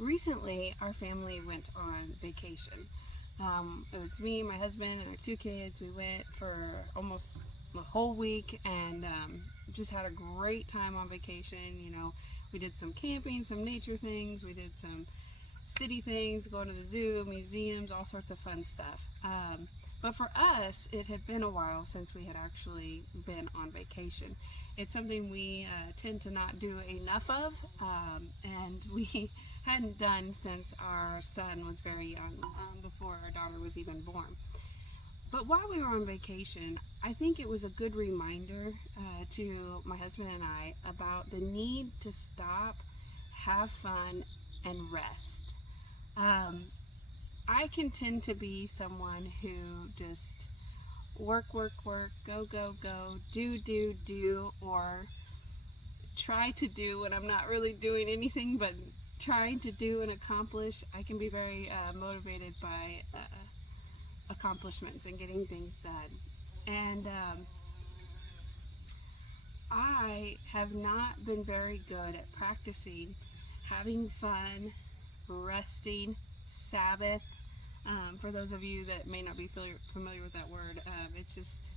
Recently, our family went on vacation. It was me, my husband, and our two kids. We went for almost a whole week and just had a great time on vacation. We did some camping, some nature things, we did some city things, going to the zoo, museums, all sorts of fun stuff. But for us, it had been a while since we had actually been on vacation. It's something we tend to not do enough of, and we hadn't done since our son was very young, before our daughter was even born. But while we were on vacation, I think it was a good reminder to my husband and I about the need to stop, have fun, and rest. Um, I can tend to be someone who just work, work, work, go, go, go, do, do, do, or try to do when I'm not really doing anything but trying to do and accomplish. I can be very motivated by accomplishments and getting things done. And I have not been very good at practicing having fun, resting, Sabbath. For those of you that may not be familiar with that word, it's just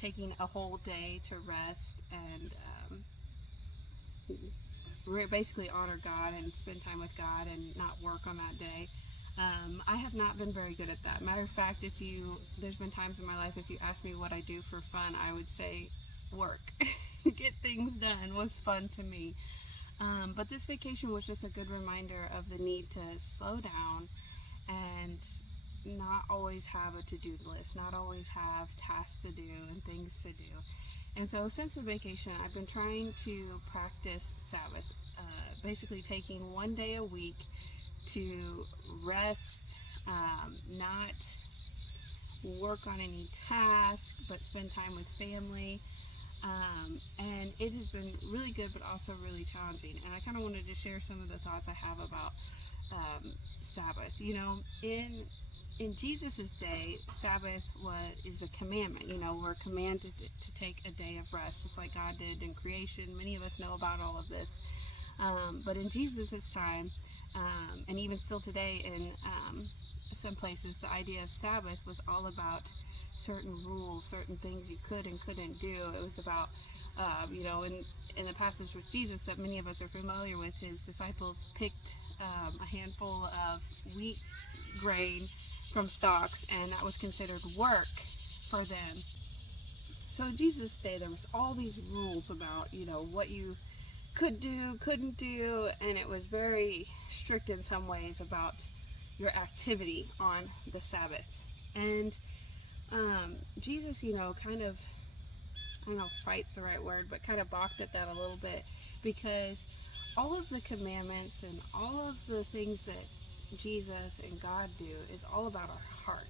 taking a whole day to rest and basically honor God and spend time with God and not work on that day. I have not been very good at that. Matter of fact, there's been times in my life, if you ask me what I do for fun, I would say work. Get things done was fun to me. But this vacation was just a good reminder of the need to slow down and not always have a to-do list, not always have tasks to do and things to do. And so since the vacation, I've been trying to practice Sabbath, basically taking one day a week to rest, not work on any task, but spend time with family. And it has been really good, but also really challenging. And I kind of wanted to share some of the thoughts I have about Sabbath. In Jesus's day, Sabbath is a commandment. We're commanded to take a day of rest, just like God did in creation. Many of us know about all of this. But in Jesus's time, and even still today in some places, the idea of Sabbath was all about certain rules, certain things you could and couldn't do. It was about, in the passage with Jesus that many of us are familiar with, his disciples picked a handful of wheat grain from stalks, and that was considered work for them. So in Jesus' day, there was all these rules about, what you could do, couldn't do, and it was very strict in some ways about your activity on the Sabbath. And Jesus, kind of, I don't know if fight's the right word, but kind of balked at that a little bit, because all of the commandments and all of the things that Jesus and God do is all about our heart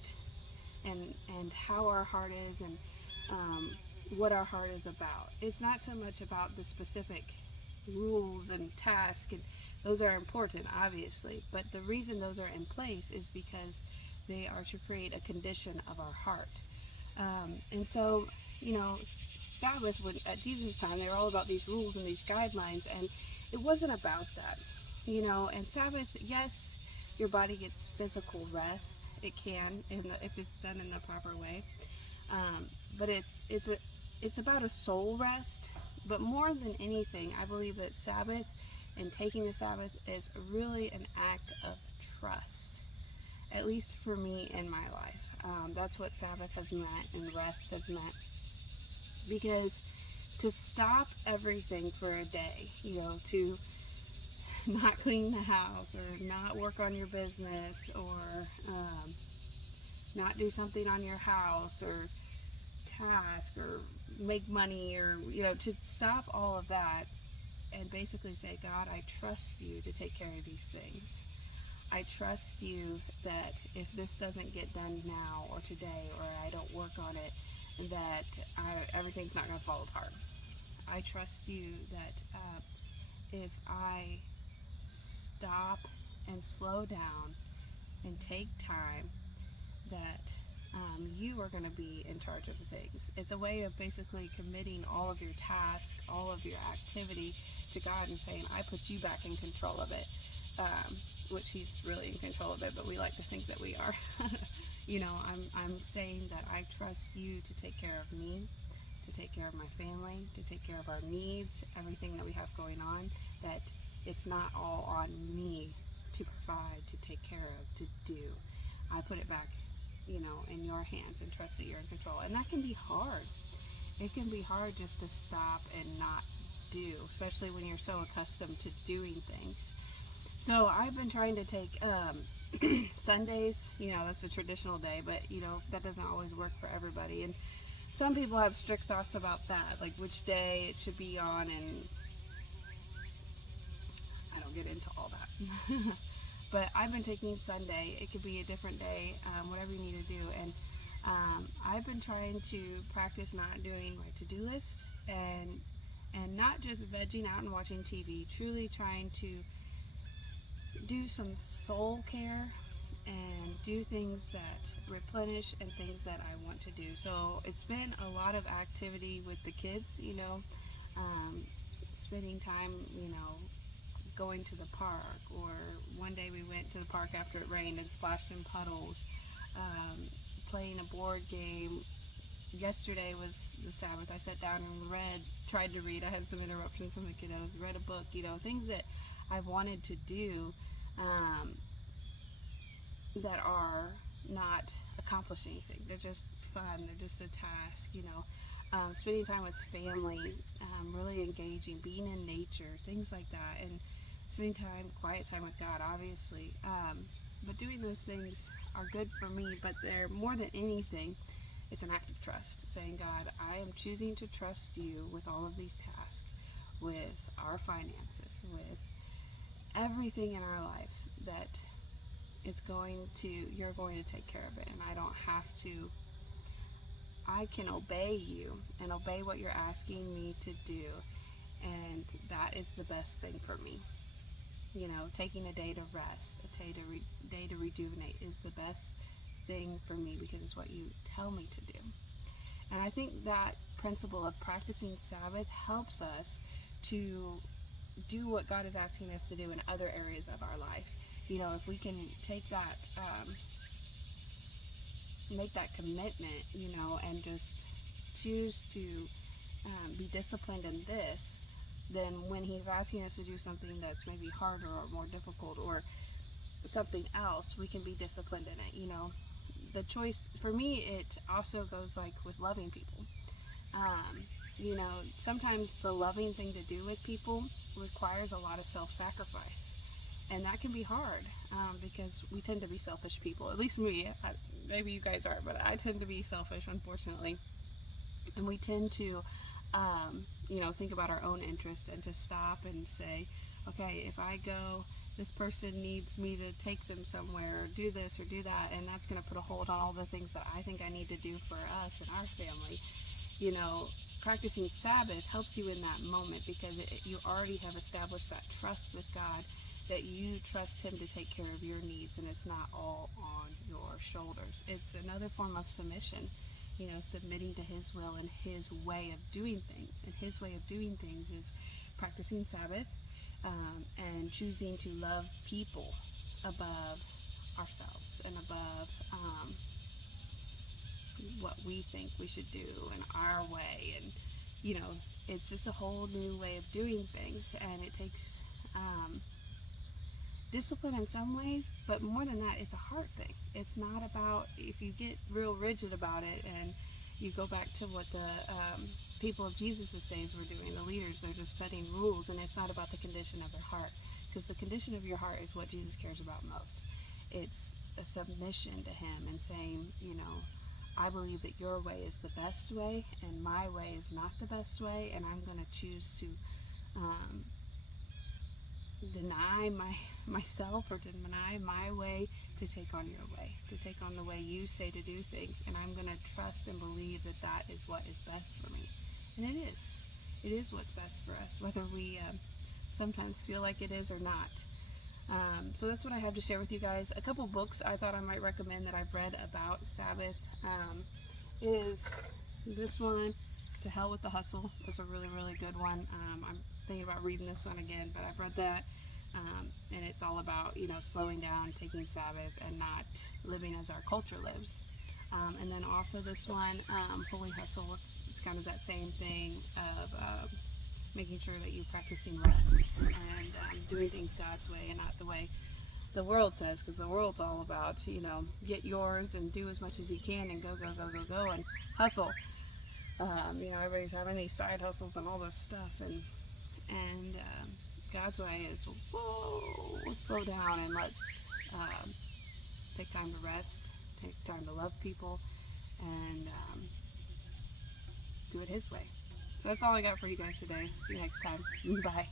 and how our heart is and what our heart is about. It's not so much about the specific rules and tasks, and those are important, obviously, but the reason those are in place is because they are to create a condition of our heart. And so, Sabbath, at Jesus' time, they were all about these rules and these guidelines, and it wasn't about that. And Sabbath, yes, your body gets physical rest. It can, if it's done in the proper way. But it's about a soul rest. But more than anything, I believe that Sabbath and taking the Sabbath is really an act of trust. At least for me in my life. That's what Sabbath has meant and rest has meant. Because to stop everything for a day, to not clean the house or not work on your business or not do something on your house or task or make money or, to stop all of that and basically say, God, I trust you to take care of these things. I trust you that if this doesn't get done now or today or I don't work on it, that everything's not going to fall apart. I trust you that if I stop and slow down and take time, that you are going to be in charge of things. It's a way of basically committing all of your tasks, all of your activity to God and saying, I put you back in control of it. which he's really in control of it, but we like to think that we are. I'm saying that I trust you to take care of me, to take care of my family, to take care of our needs, everything that we have going on, that it's not all on me to provide, to take care of, to do. I put it back, in your hands and trust that you're in control. And that can be hard. It can be hard just to stop and not do, especially when you're so accustomed to doing things. So I've been trying to take Sundays, that's a traditional day, but that doesn't always work for everybody. And some people have strict thoughts about that, like which day it should be on, and I don't get into all that. But I've been taking Sunday. It could be a different day, whatever you need to do. And I've been trying to practice not doing my to-do list and not just vegging out and watching TV, truly trying to do some soul care and do things that replenish and things that I want to do. So it's been a lot of activity with the kids, spending time, going to the park, or one day we went to the park after it rained and splashed in puddles, playing a board game. Yesterday was the Sabbath. I sat down and tried to read. I had some interruptions from the kiddos, read a book, things that I've wanted to do that are not accomplishing anything. They're just fun. They're just a task, spending time with family, really engaging, being in nature, things like that, and spending quiet time with God, obviously. But doing those things are good for me, but they're more than anything, it's an act of trust, saying, God, I am choosing to trust you with all of these tasks, with our finances, with everything in our life, that you're going to take care of it, and I don't have to. I can obey you and obey what you're asking me to do, and that is the best thing for me. Taking a day to rest, a day to rejuvenate is the best thing for me, because it's what you tell me to do. And I think that principle of practicing Sabbath helps us to do what God is asking us to do in other areas of our life. If we can take that, make that commitment, and just choose to be disciplined in this, then when He's asking us to do something that's maybe harder or more difficult or something else, we can be disciplined in it. The choice for me, it also goes like with loving people. Sometimes the loving thing to do with people requires a lot of self-sacrifice. And that can be hard, because we tend to be selfish people. At least me. Maybe you guys aren't, but I tend to be selfish, unfortunately. And we tend to, think about our own interest, and to stop and say, okay, if I go, this person needs me to take them somewhere, or do this or do that, and that's going to put a hold on all the things that I think I need to do for us and our family. Practicing Sabbath helps you in that moment, because you already have established that trust with God, that you trust Him to take care of your needs, and it's not all on your shoulders. It's another form of submission, submitting to His will and His way of doing things. And His way of doing things is practicing Sabbath, and choosing to love people above ourselves and above what we think we should do in our way. And it's just a whole new way of doing things, and it takes discipline in some ways, but more than that, it's a heart thing. It's not about, if you get real rigid about it and you go back to what the people of Jesus' days were doing, the leaders, they're just setting rules, and it's not about the condition of their heart, because the condition of your heart is what Jesus cares about most. It's a submission to Him and saying, I believe that your way is the best way, and my way is not the best way, and I'm going to choose to deny myself, or to deny my way, to take on your way, to take on the way you say to do things, and I'm going to trust and believe that that is what is best for me. And it is what's best for us, whether we sometimes feel like it is or not. So that's what I have to share with you guys. A couple books I thought I might recommend that I've read about Sabbath is this one, To Hell with the Hustle. It's a really, really good one. I'm thinking about reading this one again, but I've read that. And it's all about, slowing down, taking Sabbath, and not living as our culture lives. And then also this one, Holy Hustle, it's kind of that same thing of making sure that you're practicing rest and doing things God's way and not the way the world says, because the world's all about, get yours and do as much as you can and go, go, go, go, go, and hustle. Everybody's having these side hustles and all this stuff, and God's way is, whoa, let's slow down and let's take time to rest, take time to love people, and do it His way. So that's all I got for you guys today. See you next time. Bye.